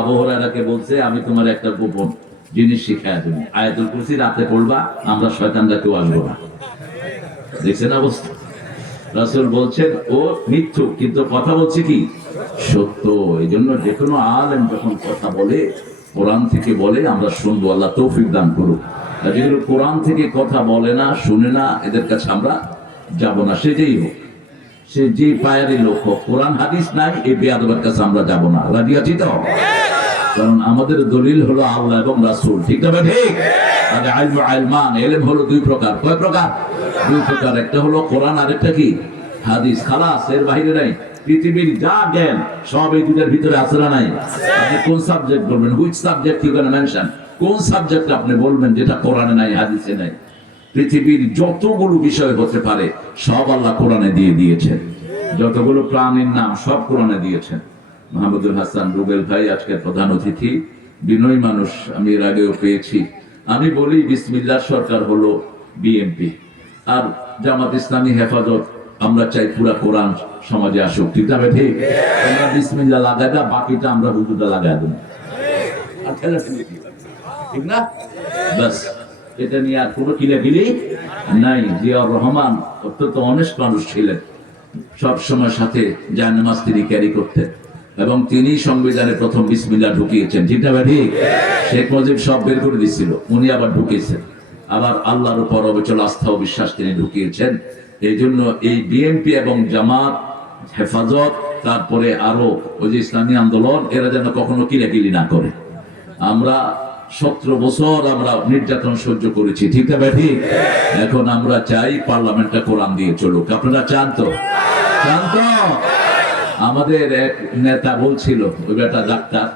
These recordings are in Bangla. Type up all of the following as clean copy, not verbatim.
আবু হুরায়রাকে বলছে, আমি তোমার একটা গোপন জিনিস শিখায় দেব, আয়াতুল কুরসি রাতে পড়বা, আমরা শয়তানরা কেউ আসবো না। দেখছেন অবস্থা? রাসূল বলছেন ও মিথ্যুক, কিন্তু কথা বলছে কি সত্য। এই জন্য যে কোনো আলেম যখন কথা বলে কোরআন থেকে বলে আমরা শুনবো, আল্লাহ তৌফিক দান করুক। আর যেগুলো কোরআন থেকে কথা বলে না, শুনে না, এদের কাছে আমরা যাব না। সে যেই হোক, সে যে পায়েরই লোক হোক, কোরআন হাদিস নাই, এই বেয়াদবের কাছে আমরা যাব না। রাজি আছি তো? কারণ আমাদের দলিল হলো আল্লাহ এবং রাসূল। ঠিক না? ঠিক। তাহলে ইলমু ইলমান, ইলম হলো দুই প্রকার। কয় প্রকার? দুই প্রকার। একটা হলো কোরআন, আরেকটা কি হাদিস। খালাস, এর বাইরে নাই। পৃথিবীর যা জ্ঞান সব এই দুটার ভিতরে আছে না নাই? আপনি কোন সাবজেক্ট বলবেন? Which subject you can mention? কোন সাবজেক্ট আপনি বলবেন যেটা কোরআনে নাই, হাদিসে নাই? পৃথিবীর যতগুলো বিষয় হতে পারে সব আল্লাহ কোরআনে দিয়ে দিয়েছেন। যতগুলো প্রাণীর নাম সব কোরআনে দিয়েছেন। মাহমুদুল হাসান রুবেল ভাই আজকে প্রধান অতিথি, বিনয়ী মানুষ, আমি এর আগেও পেয়েছি। আমি বলি বিসমিল্লাহ সরকার হলো বিএনপি, আর জামাত ইসলামী হেফাজত আমরা চাই পুরা কোরআন সমাজে আসুক। ঠিক আছে? ঠিক। আমরা বিসমিল্লাহ লাগাই দা, বাকিটা আমরা হুজুরটা লাগাই দেব। ঠিক না? বাস, এটা নিয়ে আর কোনো কিলাকিলি নাই। জিয়াউর রহমান অত্যন্ত অনেস্ট মানুষ ছিলেন, সব সময় সাথে জায়নামাজ তিনি ক্যারি করতেন, এবং তিনি সংবিধানে প্রথম বিসমিল্লাহ ঢুকিয়েছেন। ঠিক না? ঠিক। শেখ মুজিব সব বের করে দিচ্ছিল, উনি আবার ঢুকিয়েছেন। আবার আল্লাহর উপর অবিচল আস্থা ও বিশ্বাস তিনি ঢুকিয়েছেন। এই জন্য এই বিএনপি এবং জামাত, হেফাজত, তারপরে আরো ওই যে ইসলামী আন্দোলন, এরা যেন কখনো কিলাকিলি না করে। আমরা 17 বছর আমরা নির্যাতন সহ্য করেছি। ঠিক না? ঠিক। এখন আমরা চাই পার্লামেন্টটা কোরআন দিয়ে চলুক। আপনারা চান তো? চান তো? আমাদের এক নেতা বলছিল, ওই বেটা ডাক্তার,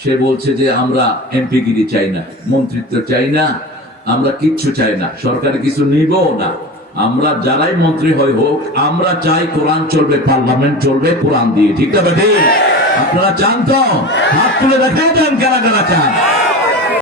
সে বলছে যে আমরা এমপিগিরি চাই না, মন্ত্রিত্ব চাই না, আমরা কিচ্ছু চাই না, সরকারে কিছু নিব না, আমরা যারাই মন্ত্রী হয় হোক, আমরা চাই কোরআন চলবে, পার্লামেন্ট চলবে কোরআন দিয়ে। ঠিক আছে? আপনারা চান তো? হাত তুলে দেখাই দেন কারা কারা চান।